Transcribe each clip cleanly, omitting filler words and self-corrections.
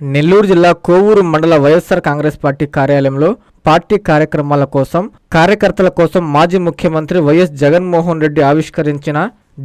నెల్లూరు జిల్లా కోవూరు మండల వైఎస్ఆర్ కాంగ్రెస్ పార్టీ కార్యాలయంలో పార్టీ కార్యక్రమాల కోసం కార్యకర్తల కోసం మాజీ ముఖ్యమంత్రి వైఎస్ జగన్మోహన్ రెడ్డి ఆవిష్కరించిన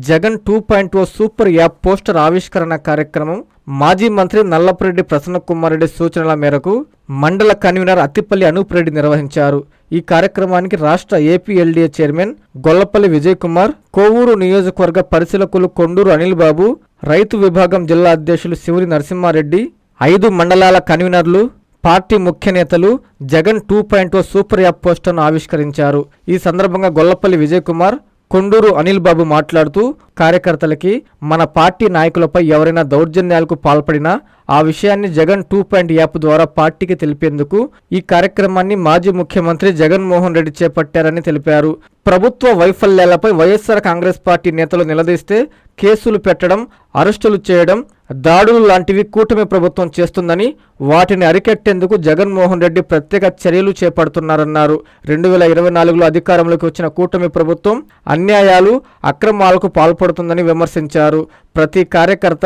జగన్ 2.0 సూపర్ యాప్ పోస్టర్ ఆవిష్కరణ కార్యక్రమం మాజీ మంత్రి నల్లపురెడ్డి ప్రసన్నకుమార్ రెడ్డి సూచనల మేరకు మండల కన్వీనర్ అత్తిపల్లి అనూప్ రెడ్డి నిర్వహించారు. ఈ కార్యక్రమానికి రాష్ట్ర ఏపీఎల్డీఏ చైర్మన్ గొల్లపల్లి విజయ్ కుమార్, కోవూరు నియోజకవర్గ పరిశీలకులు కొండూరు అనిల్ బాబు, రైతు విభాగం జిల్లా అధ్యక్షులు శివరి నరసింహారెడ్డి, 5 మండలాల కన్వీనర్లు, పార్టీ ముఖ్య నేతలు జగన్ 2.0 సూపర్ యాప్ పోస్టర్ను ఆవిష్కరించారు. ఈ సందర్భంగా గొల్లపల్లి విజయ్ కుమార్, కొండూరు అనిల్ బాబు మాట్లాడుతూ కార్యకర్తలకి మన పార్టీ నాయకులపై ఎవరైనా దౌర్జన్యాలకు పాల్పడినా ఆ విషయాన్ని జగన్ 2.0 యాప్ ద్వారా పార్టీకి తెలిపేందుకు ఈ కార్యక్రమాన్ని మాజీ ముఖ్యమంత్రి జగన్మోహన్ రెడ్డి చేపట్టారని తెలిపారు. ప్రభుత్వ వైఫల్యాలపై వైఎస్ఆర్ కాంగ్రెస్ పార్టీ నేతలు నిలదీస్తే కేసులు పెట్టడం, అరెస్టులు చేయడం, దాడులు లాంటివి కూటమి ప్రభుత్వం చేస్తుందని, వాటిని అరికట్టేందుకు జగన్మోహన్ రెడ్డి ప్రత్యేక చర్యలు చేపడుతున్నారన్నారు. 2024లో అధికారంలోకి వచ్చిన కూటమి ప్రభుత్వం అన్యాయాలు, అక్రమాలకు పాల్పడుతుందని విమర్శించారు. ప్రతి కార్యకర్త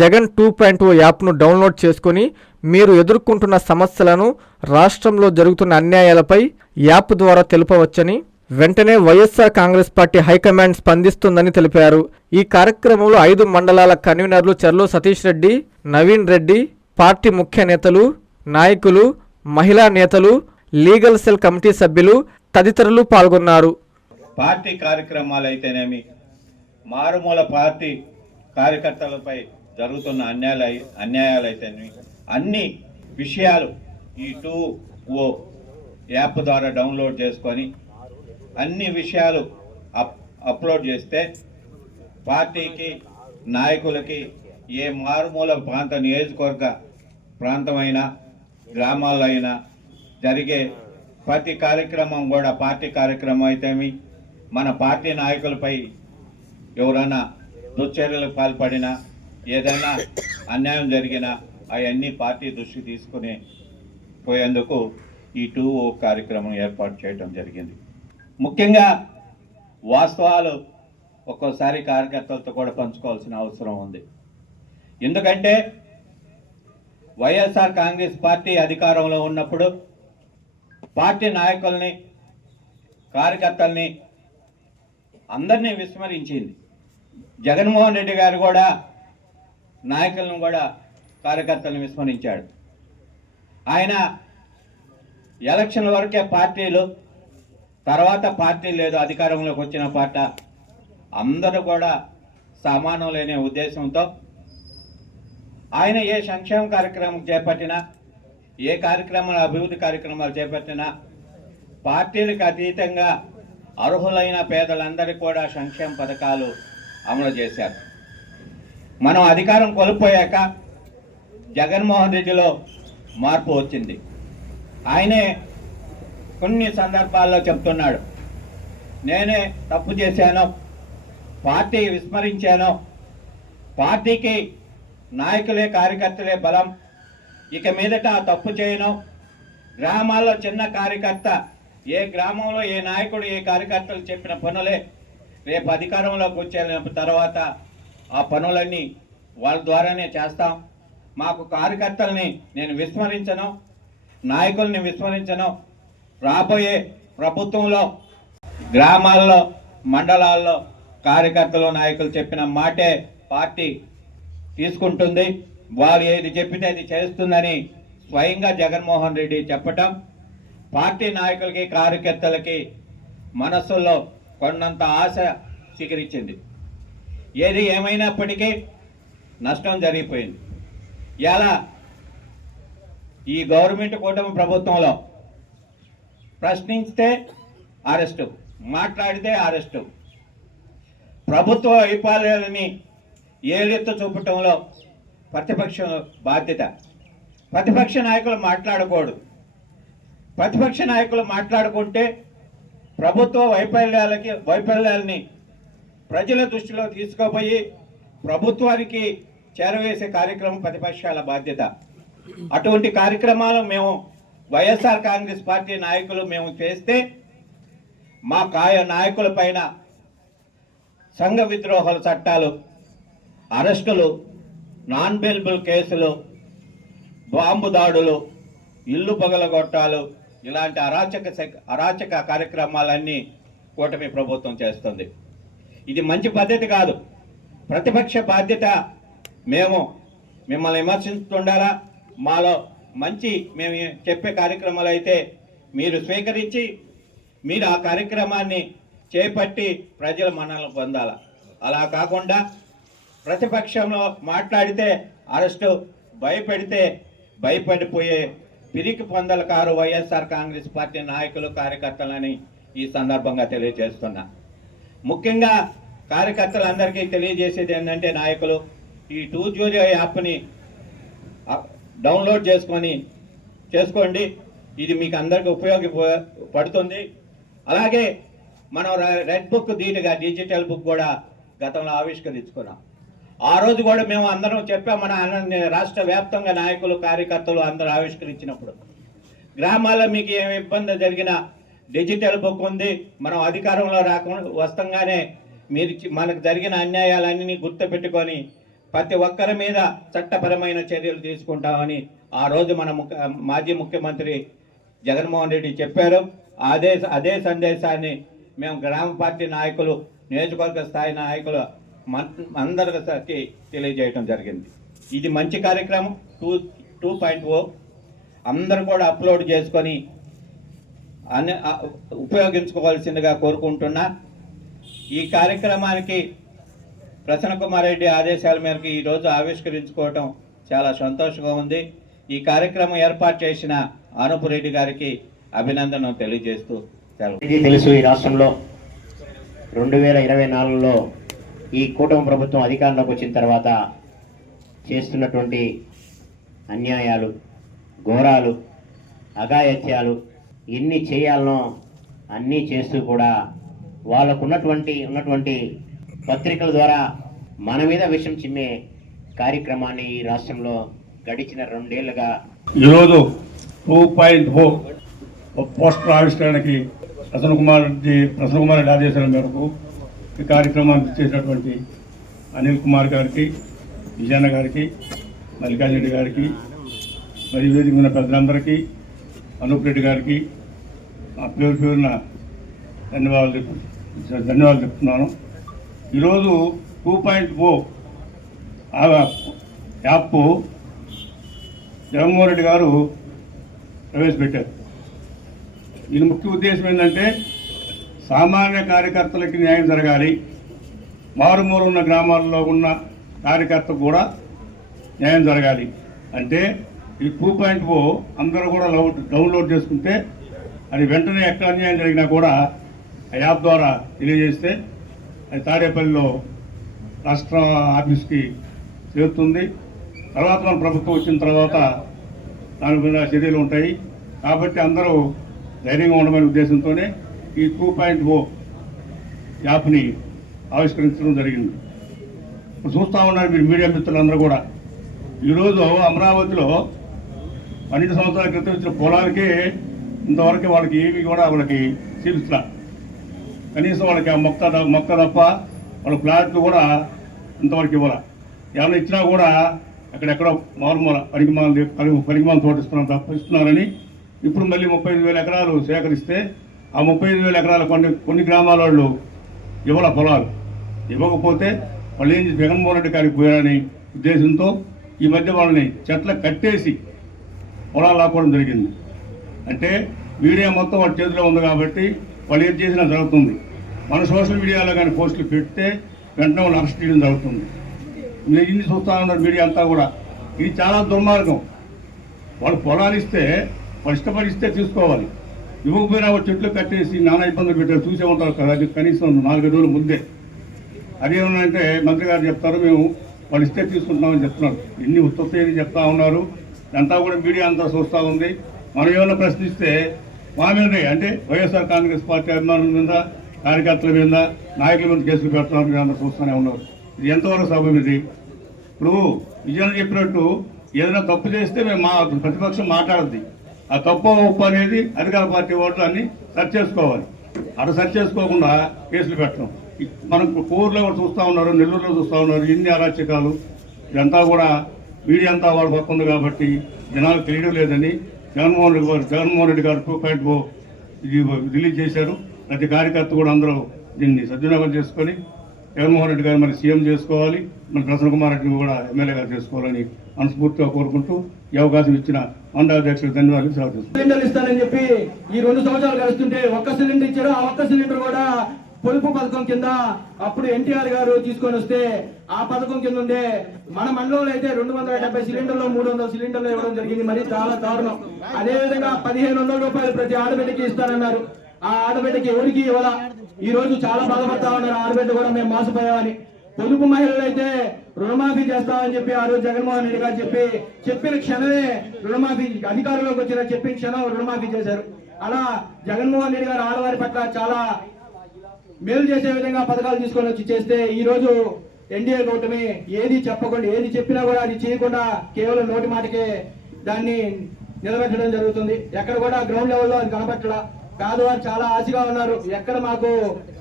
జగన్ 2.0 యాప్ను డౌన్లోడ్ చేసుకుని మీరు ఎదుర్కొంటున్న సమస్యలను, రాష్ట్రంలో జరుగుతున్న అన్యాయాలపై యాప్ ద్వారా తెలుపవచ్చని, వెంటనే వైఎస్ఆర్ కాంగ్రెస్ పార్టీ హైకమాండ్ స్పందిస్తుందని తెలిపారు. ఈ కార్యక్రమంలో 5 మండలాల కన్వీనర్లు చర్లో సతీష్ రెడ్డి, నవీన్ రెడ్డి, పార్టీ ముఖ్య నేతలు, నాయకులు, మహిళా నేతలు, లీగల్ సెల్ కమిటీ సభ్యులు తదితరులు పాల్గొన్నారు. పార్టీ కార్యక్రమాలు అయితేనేమి, మారుమూల పార్టీ కార్యకర్తలపై జరుగుతున్న అన్యాయాలైతేనేమి, అన్ని విషయాలు ఈ 2.0 యాప్ ద్వారా డౌన్లోడ్ చేసుకొని అన్ని విషయాలు అప్లోడ్ చేస్తే పార్టీకి, నాయకులకి ఏ మారుమూల నియోజకవర్గ ప్రాంతమైనా, గ్రామాల్లో అయినా జరిగే ప్రతి కార్యక్రమం కూడా, పార్టీ కార్యక్రమం అయితేమి, మన పార్టీ నాయకులపై ఎవరైనా దుశ్చర్యలకు పాల్పడినా, ఏదైనా అన్యాయం జరిగినా అవన్నీ పార్టీ దృష్టికి తీసుకుని పోయేందుకు ఈ 2.0 కార్యక్రమం ఏర్పాటు చేయడం జరిగింది. ముఖ్యంగా వాస్తవాలు ఒక్కోసారి కార్యకర్తలతో కూడా పంచుకోవాల్సిన అవసరం ఉంది. ఎందుకంటే వైఎస్ఆర్ కాంగ్రెస్ పార్టీ అధికారంలో ఉన్నప్పుడు పార్టీ నాయకుల్ని, కార్యకర్తల్ని అందరినీ విస్మరించింది. జగన్మోహన్ రెడ్డి గారు కూడా నాయకులను కూడా, కార్యకర్తలను విస్మరించాడు. ఆయన ఎలక్షన్ వరకే పార్టీలు, తర్వాత పార్టీ లేదు, అధికారంలోకి వచ్చిన పార్టీ అందరూ కూడా సమానం లేనే ఉద్దేశంతో ఆయన ఏ సంక్షేమ కార్యక్రమం చేపట్టినా, ఏ కార్యక్రమాలు, అభివృద్ధి కార్యక్రమాలు చేపట్టినా పార్టీలకు అతీతంగా అర్హులైన పేదలందరికీ కూడా సంక్షేమ పథకాలు అమలు చేశారు. మనం అధికారం కోల్పోయాక జగన్మోహన్ రెడ్డిలో మార్పు వచ్చింది. ఆయనే కొన్ని సందర్భాల్లో చెప్తున్నాడు, నేనే తప్పు చేశాను, పార్టీ విస్మరించాను, పార్టీకి నాయకులే, కార్యకర్తలే బలం, ఇక మీదట తప్పు చేయను, గ్రామాల్లో చిన్న కార్యకర్త, ఏ గ్రామంలో ఏ నాయకుడు, ఏ కార్యకర్తలు చెప్పిన పనులే రేపు అధికారంలోకి వచ్చే తర్వాత ఆ పనులన్నీ వాళ్ళ ద్వారానే చేస్తాం. మాకు కార్యకర్తల్ని నేను విస్మరించను, నాయకుల్ని విస్మరించను. రాబోయే ప్రభుత్వంలో గ్రామాల్లో, మండలాల్లో కార్యకర్తలు, నాయకులు చెప్పిన మాటే పార్టీ తీసుకుంటుంది. వాళ్ళు ఏది చెప్పితే అది చేస్తుందని స్వయంగా జగన్మోహన్ రెడ్డి చెప్పటం పార్టీ నాయకులకి, కార్యకర్తలకి మనస్సుల్లో కొన్నంత ఆశ చిగురించింది. ఏది ఏమైనప్పటికీ నష్టం జరిగిపోయింది. ఇలా ఈ గవర్నమెంట్ కూటమి ప్రభుత్వంలో ప్రశ్నిస్తే అరెస్టు, మాట్లాడితే అరెస్టు, ప్రభుత్వ వైఫల్యాలని ఏలెత్తు చూపటంలో ప్రతిపక్షం బాధ్యత. ప్రతిపక్ష నాయకులు మాట్లాడకూడదు. ప్రతిపక్ష నాయకులు మాట్లాడుకుంటే ప్రభుత్వ వైఫల్యాలని ప్రజల దృష్టిలో తీసుకుపోయి ప్రభుత్వానికి చేరవేసే కార్యక్రమం ప్రతిపక్షాల బాధ్యత. అటువంటి కార్యక్రమాలు మేము వైఎస్ఆర్ కాంగ్రెస్ పార్టీ నాయకులు మేము చేస్తే మా నాయకుల పైన సంఘ విద్రోహాల చట్టాలు, అరెస్టులు, నాన్ బెయిలబుల్ కేసులు బాంబు దాడులు, ఇల్లు పగలగొట్టాలు, ఇలాంటి అరాచక కార్యక్రమాలన్నీ కూటమి ప్రభుత్వం చేస్తుంది. ఇది మంచి పద్ధతి కాదు. ప్రతిపక్ష బాధ్యత మేము మిమ్మల్ని విమర్శిస్తుండాలా, మాలో మంచి మేము చెప్పే కార్యక్రమాలు అయితే మీరు స్వీకరించి మీరు ఆ కార్యక్రమాన్ని చేపట్టి ప్రజల మన్ననలు పొందాల. అలా కాకుండా ప్రతిపక్షంలో మాట్లాడితే అరెస్టు, భయపెడితే భయపడిపోయే పిరికి పొందలకారు వైఎస్ఆర్ కాంగ్రెస్ పార్టీ నాయకులు, కార్యకర్తలని ఈ సందర్భంగా తెలియజేస్తున్నా. ముఖ్యంగా కార్యకర్తలందరికీ తెలియజేసేది ఏంటంటే, నాయకులు ఈ 2G యాప్ని డౌన్లోడ్ చేసుకోండి. ఇది మీకు అందరికీ ఉపయోగపడుతుంది. అలాగే మనం రెడ్ బుక్ దీటుగా డిజిటల్ బుక్ కూడా గతంలో ఆవిష్కరించుకున్నాం. ఆ రోజు కూడా మేము అందరం చెప్పాం, మన రాష్ట్ర వ్యాప్తంగా నాయకులు, కార్యకర్తలు అందరూ ఆవిష్కరించినప్పుడు, గ్రామాల్లో మీకు ఏమి ఇబ్బంది జరిగినా డిజిటల్ బుక్ ఉంది. మనం అధికారంలో వస్తాగానే మీరు మనకు జరిగిన అన్యాయాలన్నీ గుర్తుపెట్టుకొని ప్రతి ఒక్కరి మీద చట్టపరమైన చర్యలు తీసుకుంటామని ఆ రోజు మన మాజీ ముఖ్యమంత్రి జగన్మోహన్ రెడ్డి చెప్పారు. అదే సందేశాన్ని మేము గ్రామ పార్టీ నాయకులు, నియోజకవర్గ స్థాయి నాయకులు అందరికీ తెలియజేయడం జరిగింది. ఇది మంచి కార్యక్రమం. 2.0 అందరూ కూడా అప్లోడ్ చేసుకొని ఉపయోగించుకోవాల్సిందిగా కోరుకుంటున్నా. ఈ కార్యక్రమానికి ప్రసన్న కుమార్ రెడ్డి ఆదేశాల మేరకు ఈరోజు ఆవిష్కరించుకోవటం చాలా సంతోషంగా ఉంది. ఈ కార్యక్రమం ఏర్పాటు చేసిన ఆనపు రెడ్డి గారికి అభినందనలు తెలియజేస్తూ తెలుసు, ఈ రాష్ట్రంలో 2024లో ఈ కూటమి ప్రభుత్వం అధికారంలోకి వచ్చిన తర్వాత చేస్తున్నటువంటి అన్యాయాలు, ఘోరాలు, అఘాయిత్యాలు ఎన్ని చేయాలనో అన్నీ చేస్తూ కూడా వాళ్ళకు ఉన్నటువంటి పత్రికల ద్వారా మన మీద విషం చిమ్మే కార్యక్రమాన్ని ఈ రాష్ట్రంలో గడిచిన 2 ఏళ్లుగా ఈరోజు 2.0 పోస్టర్ ఆవిష్కరణకి ప్రసన్న కుమార్ రెడ్డి ఆదేశాల మేరకు ఈ కార్యక్రమాన్ని చేసినటువంటి అనిల్ కుమార్ గారికి, విజయన్న గారికి, మల్లికార్జున రెడ్డి గారికి, మరియు వేదిక ఉన్న పెద్దలందరికీ, అనూప్ రెడ్డి గారికి పేరున ధన్యవాదాలు చెప్తున్నాను. ఈరోజు 2.0 యాప్ జగన్మోహన్ రెడ్డి గారు ప్రవేశపెట్టారు. దీని ముఖ్య ఉద్దేశం ఏంటంటే, సామాన్య కార్యకర్తలకి న్యాయం జరగాలి, మారుమూల ఉన్న గ్రామాల్లో ఉన్న కార్యకర్తకు కూడా న్యాయం జరగాలి అంటే ఈ 2.0 అందరూ కూడా డౌన్లోడ్ చేసుకుంటే అది వెంటనే ఎక్కడ అన్యాయం జరిగినా కూడా ఆ యాప్ ద్వారా తెలియజేస్తే అది తాడేపల్లిలో రాష్ట్ర ఆఫీస్కి చేరుతుంది. తర్వాత మన ప్రభుత్వం వచ్చిన తర్వాత దాని మీద చర్యలు ఉంటాయి. కాబట్టి అందరూ ధైర్యంగా ఉండమనే ఉద్దేశంతోనే ఈ 2.0 యాప్ని ఆవిష్కరించడం జరిగింది. ఇప్పుడు చూస్తూ ఉన్నారు మీరు మీడియా మిత్రులందరూ కూడా. ఈరోజు అమరావతిలో 12 సంవత్సరాల క్రితం ఇచ్చిన పొలాలకే ఇంతవరకు వాళ్ళకి ఏమి కూడా వాళ్ళకి చీల్చలా. కనీసం వాళ్ళకి ఆ మొక్క తప్ప వాళ్ళ ఫ్లాట్లు కూడా ఇంతవరకు ఇవ్వాల. ఏమైనా ఇచ్చినా కూడా అక్కడెక్కడో మారుమూల పనికిమాల తోట ఇస్తున్నారని ఇప్పుడు మళ్ళీ 35,000 ఎకరాలు సేకరిస్తే ఆ 35,000 ఎకరాలు కొన్ని గ్రామాల వాళ్ళు ఇవ్వాల పొలాలు. ఇవ్వకపోతే వాళ్ళు ఏం చేసి జగన్మోహన్ రెడ్డి గారికి పోయారని ఉద్దేశంతో ఈ మధ్య వాళ్ళని చెట్ల కట్టేసి పొలాలు లాక్కోవడం జరిగింది. అంటే మీడియా మొత్తం వాళ్ళ చేతిలో ఉంది కాబట్టి వాళ్ళు ఏం చేసినా జరుగుతుంది. మన సోషల్ మీడియాలో కానీ పోస్టులు పెడితే వెంటనే వాళ్ళు అరెస్ట్ చేయడం జరుగుతుంది. మీరు ఇన్ని చూస్తూ ఉన్నారు మీడియా అంతా కూడా. ఇది చాలా దుర్మార్గం. వాళ్ళు పొలాలు ఇస్తే వాళ్ళు ఇష్టపడిస్తే తీసుకోవాలి, ఇవ్వకపోయినా వాళ్ళు చెట్లు కట్టేసి నానా ఇబ్బందులు పెట్టారు. చూసే ఉంటారు కదా, అది కనీసం 4 రోజుల ముందే. అదేమనంటే మంత్రి గారు చెప్తారు మేము వాళ్ళు ఇస్తే తీసుకుంటున్నామని చెప్తున్నారు. ఇన్ని ఉత్పత్తి చెప్తా ఉన్నారు. అంతా కూడా మీడియా అంతా చూస్తూ ఉంది. మనం ఏమైనా ప్రశ్నిస్తే మా మీదే అంటే వైఎస్ఆర్ కాంగ్రెస్ పార్టీ అభిమానుల మీద, కార్యకర్తల మీద, నాయకుల మీద కేసులు పెడుతున్నారు. మీరు అందరూ చూస్తూనే ఉన్నారు. ఇది ఎంతవరకు సభ ఇది? ఇప్పుడు విజయన్ చెప్పినట్టు ఏదైనా తప్పు చేస్తే మేము ప్రతిపక్షం మాట్లాడద్ది. ఆ తప్పు ఉప్పు అనేది అధికార పార్టీ ఓట్లు అన్ని సర్చ్ చేసుకోవాలి. అక్కడ సర్చ్ చేసుకోకుండా కేసులు పెట్టడం. మనం కోర్లో కూడా చూస్తూ ఉన్నారు, నెల్లూరులో చూస్తూ ఉన్నారు. ఇన్ని అరాచకాలు ఇదంతా కూడా మీడియా అంతా వాళ్ళ పక్క ఉంది కాబట్టి జనాలకు తెలియడం లేదని జగన్మోహన్ రెడ్డి గారు 2.0 ఇది రిలీజ్ చేశారు. ప్రతి కార్యకర్త కూడా అందరూ దీన్ని సద్వినియోగం చేసుకొని జగన్మోహన్ రెడ్డి గారు మరి సీఎం చేసుకోవాలి, మన ప్రసన్న కుమార్ రెడ్డిని కూడా ఎమ్మెల్యేగా చేసుకోవాలని మనస్ఫూర్తిగా కోరుకుంటూ ఈ అవకాశం ఇచ్చిన మండలాధ్యక్షులకు ధన్యవాదాలు సెలవు. సిలిండర్లు ఇస్తానని చెప్పి ఈ 2 సంవత్సరాలు గడుస్తుంటే ఒక్క సిలిండర్ ఇచ్చారు. ఆ ఒక్క సిలిండర్ కూడా పొదుపు పథకం కింద అప్పుడు ఎన్టీఆర్ గారు తీసుకొని వస్తే ఆ పథకం కింద ఉండే మన మండలంలో అయితే 270 సిలిండర్లు 300 సిలిండర్లు ఇవ్వడం జరిగింది. మరి చాలా దారుణం. అదే విధంగా 1500 రూపాయలు ప్రతి ఆడబిడ్డకి ఇస్తానన్నారు. ఆ ఆడబిడ్డకి ఎవరికి ఇవ్వాల. ఈ రోజు చాలా బాధపడతా ఉన్నారు. ఆడబిడ్డ కూడా మేము మోసపోయామని. పొదుపు మహిళలు అయితే రుణమాఫీ చేస్తామని చెప్పి ఆ రోజు జగన్మోహన్ రెడ్డి గారు చెప్పిన క్షణమే రుణమాఫీ అధికారంలోకి వచ్చిన చెప్పిన క్షణం రుణమాఫీ చేశారు. అలా జగన్మోహన్ రెడ్డి గారు ఆడవారి పట్ల చాలా మేలు చేసే విధంగా పథకాలు తీసుకొని వచ్చి చేస్తే ఈ రోజు ఎన్డీఏ కూటమి ఏది చెప్పకుండా ఏది చెప్పినా కూడా అది చేయకుండా కేవలం నోటి మాటకే దాన్ని నిలబెట్టడం జరుగుతుంది. ఎక్కడ కూడా గ్రౌండ్ లెవెల్లో అది కనబట్టలా. పేదవారు చాలా ఆశగా ఉన్నారు. ఎక్కడ మాకు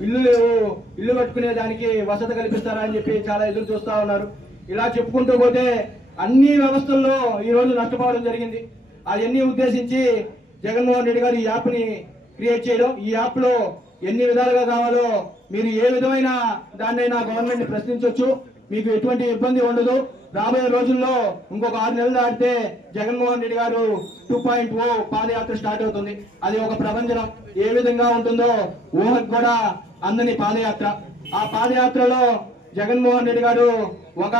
ఇల్లు లేవు, ఇల్లు కట్టుకునే దానికి వసతి కల్పిస్తారా అని చెప్పి చాలా ఎదురు చూస్తా ఉన్నారు. ఇలా చెప్పుకుంటూ పోతే అన్ని వ్యవస్థల్లో ఈ రోజు నష్టపోవడం జరిగింది. అవన్నీ ఉద్దేశించి జగన్మోహన్ రెడ్డి గారు ఈ యాప్ని క్రియేట్ చేయడం, ఈ యాప్ లో ఎన్ని విధాలుగా కావాలో మీరు ఏ విధమైన దాన్నైనా గవర్నమెంట్ ప్రశ్నించవచ్చు. మీకు ఎటువంటి ఇబ్బంది ఉండదు. రాబోయే రోజుల్లో ఇంకొక 6 నెలలు దాటితే జగన్మోహన్ రెడ్డి గారు 2.0 పాదయాత్ర స్టార్ట్ అవుతుంది. అది ఒక ప్రపంచం ఏ విధంగా ఉంటుందో ఊహకు కూడా అందని పాదయాత్ర. ఆ పాదయాత్రలో జగన్మోహన్ రెడ్డి గారు ఒక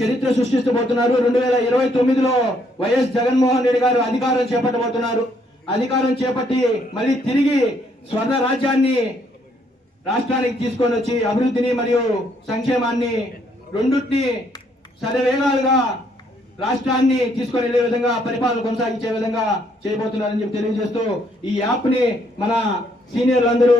చరిత్ర సృష్టిస్తబోతున్నారు. 2029లో వైఎస్ జగన్మోహన్ రెడ్డి గారు అధికారం చేపట్టబోతున్నారు. అధికారం చేపట్టి మళ్ళీ తిరిగి స్వర్ణ రాజ్యాన్ని రాష్ట్రానికి తీసుకొని వచ్చి అభివృద్ధిని మరియు సంక్షేమాన్ని రెండుటిని శరవేగాలుగా రాష్ట్రాన్ని తీసుకొని వెళ్లే విధంగా పరిపాలన కొనసాగించే విధంగా చేయబోతున్నారని చెప్పి తెలియజేస్తూ ఈ యాప్ ని మన సీనియర్లందరూ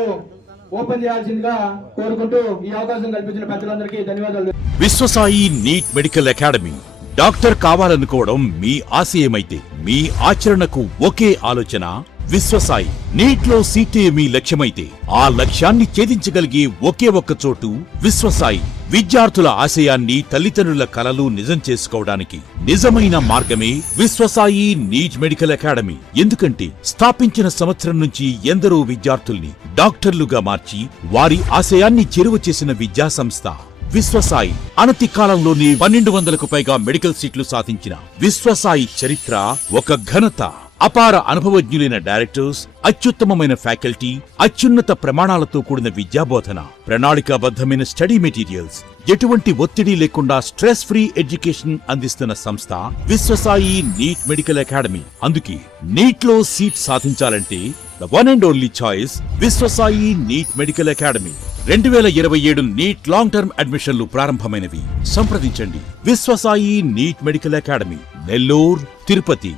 ఓపెన్ చేయాల్సిందిగా కోరుకుంటూ ఈ అవకాశం కల్పించిన పెద్దలందరికీ ధన్యవాదాలు. Vishwasai NEET medical academy. Doctor కావాలనుకోవడం మీ ఆశయమైతే మీ ఆచరణకు ఒకే ఆలోచన విశ్వసాయి. నీట్ లో సీటే మీ లక్ష్యమైతే ఆ లక్ష్యాన్ని ఛేదించగలిగే ఒకే ఒక్క చోటు విశ్వసాయి. విద్యార్థుల ఆశయాన్ని, తల్లిదండ్రుల కలలు నిజం చేసుకోవడానికి నిజమైన మార్గమే విశ్వసాయి నీట్ మెడికల్ అకాడమీ. ఎందుకంటే స్థాపించిన సంవత్సరం నుంచి ఎందరో విద్యార్థుల్ని డాక్టర్లుగా మార్చి వారి ఆశయాన్ని చేరువ చేసిన విద్యా సంస్థ విశ్వసాయి. అనతి కాలంలోనే 1200కు పైగా మెడికల్ సీట్లు సాధించిన విశ్వసాయి చరిత్ర ఒక ఘనత. అపార అనుభవజ్ఞులైన డైరెక్టర్స్, అత్యుత్తమమైన ఫ్యాకల్టీ, అత్యున్నత ప్రమాణాలతో కూడిన విద్యాబోధన, ప్రణాళికాబద్ధమైన స్టడీ మెటీరియల్స్, ఎటువంటి ఒత్తిడి లేకుండా స్ట్రెస్ ఫ్రీ ఎడ్యుకేషన్ అందిస్తున్న సంస్థ విశ్వసాయి నీట్ మెడికల్ అకాడమీ. అందుకే నీట్ లో సీట్ సాధించాలంటే the one and only choice Viswasai NEET medical academy. 2027 NEET long term అడ్మిషన్లు ప్రారంభమైనవి. సంప్రదించండి Viswasai NEET medical academy, Nellore, Tirupati.